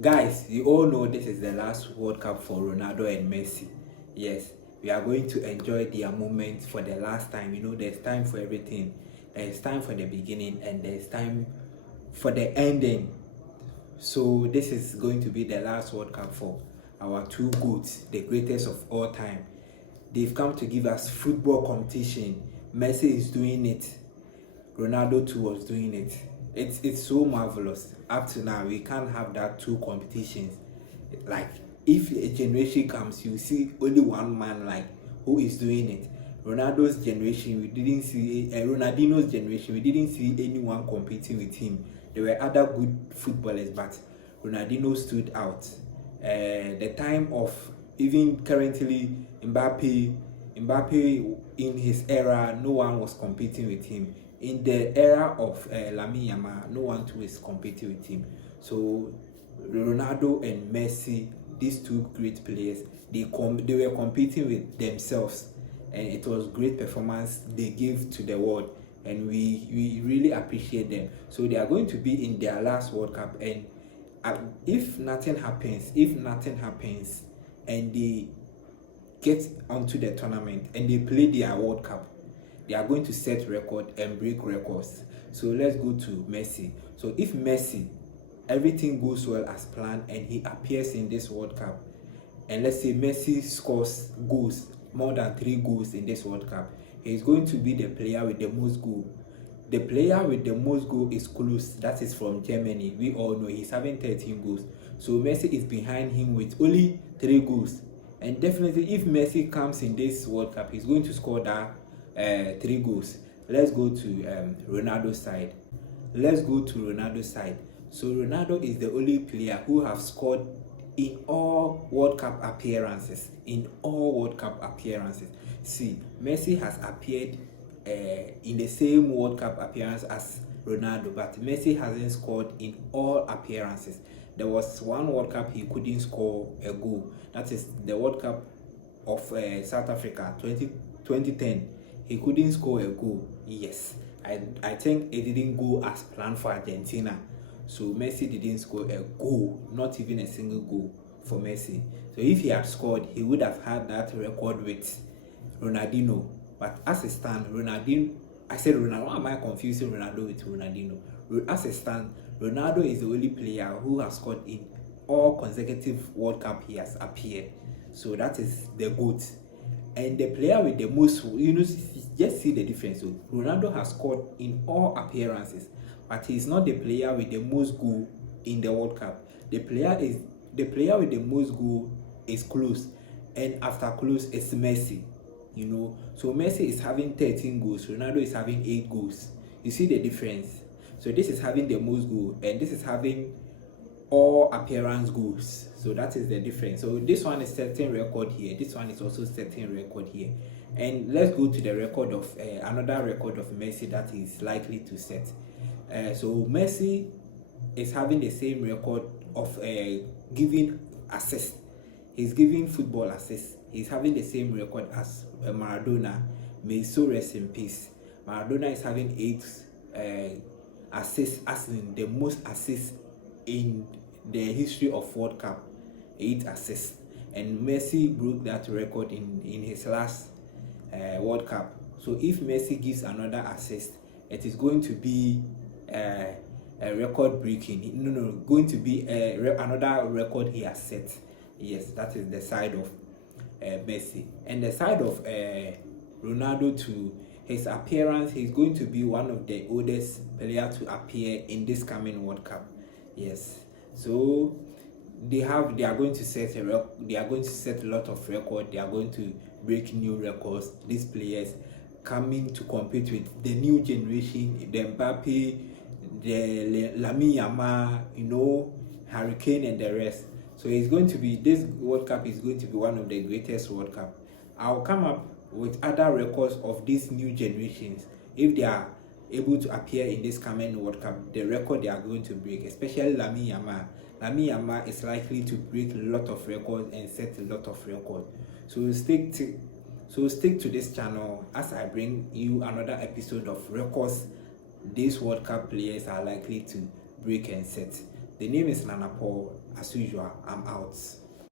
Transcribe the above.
Guys, you all know this is the last World Cup for Ronaldo and Messi. Yes, we are going to enjoy their moment for the last time. There's time for everything. There's time for the beginning and there's time for the ending. So this is going to be the last World Cup for our two goats, the greatest of all time. They've come to give us football competition. Messi is doing it. Ronaldo too was doing it. It's so marvelous. Up to now, we can't have that two competitions. Like, if a generation comes, you see only one man like who is doing it. Ronaldo's generation, we didn't see Ronaldinho's generation, we didn't see anyone competing with him. There were other good footballers, but Ronaldinho stood out. The time of even currently Mbappe in his era, no one was competing with him. In the era of Lamine Yamal, no one too is competing with him. So Ronaldo and Messi, these two great players, they were competing with themselves, and it was great performance they gave to the world, and we really appreciate them. So they are going to be in their last World Cup, and if nothing happens, and they get onto the tournament and they play their World Cup, they are going to set record and break records. So let's go to Messi. So if Messi, everything goes well as planned and he appears in this World Cup, and let's say Messi scores goals, more than 3 goals in this World Cup, he's going to be the player with the most goals. The player with the most goals is Klose, that is from Germany. We all know he's having 13 goals. So Messi is behind him with only 3 goals. And definitely if Messi comes in this World Cup, he's going to score that 3 goals. Let's go to Ronaldo's side. So Ronaldo is the only player who have scored in all World Cup appearances. See, Messi has appeared in the same World Cup appearance as Ronaldo, but Messi hasn't scored in all appearances. There was one World Cup he couldn't score a goal. That is the World Cup of South Africa 2010. He couldn't score a goal. Yes, I think it didn't go as planned for Argentina. So Messi didn't score a goal, not even a single goal for Messi. So if he had scored, he would have had that record with Ronaldinho. But as it stands, Ronaldo, why am I confusing Ronaldo with Ronaldinho? As it stands, Ronaldo is the only player who has scored in all consecutive World Cup he has appeared. So that is the GOAT. And the player with the most, just see the difference. So Ronaldo has scored in all appearances, but he's not the player with the most goal in the World Cup. The player with the most goal is Klose, and after Klose is Messi. So Messi is having 13 goals, Ronaldo is having 8 goals. You see the difference? So this is having the most goal, and this is having all appearance goals. So that is the difference. So this one is setting record here, this one is also setting record here. And let's go to the record of another record of Messi that is likely to set. So Messi is having the same record of giving assists. He's giving football assists. He's having the same record as Maradona. May so rest in peace. Maradona is having 8 assists, as in the most assists in the history of World Cup. 8 assists. And Messi broke that record in his last World Cup. So if Messi gives another assist, it is going to be a record breaking. Going to be another record he has set. Yes, that is the side of Messi. And the side of Ronaldo, to his appearance, he's going to be one of the oldest players to appear in this coming World Cup. Yes, so they are going to set a lot of records. They are going to break new records. These players coming to compete with the new generation, the Mbappe, the Lamine Yamal, Hurricane, and the rest. So this World Cup is going to be one of the greatest World Cup. I'll come up with other records of these new generations. If they are able to appear in this coming World Cup, the record they are going to break, especially Lamine Yamal. Lamine Yamal is likely to break a lot of records and set a lot of records. So stick to this channel as I bring you another episode of records these World Cup players are likely to break and set. The name is Nana Paul. As usual, I'm out.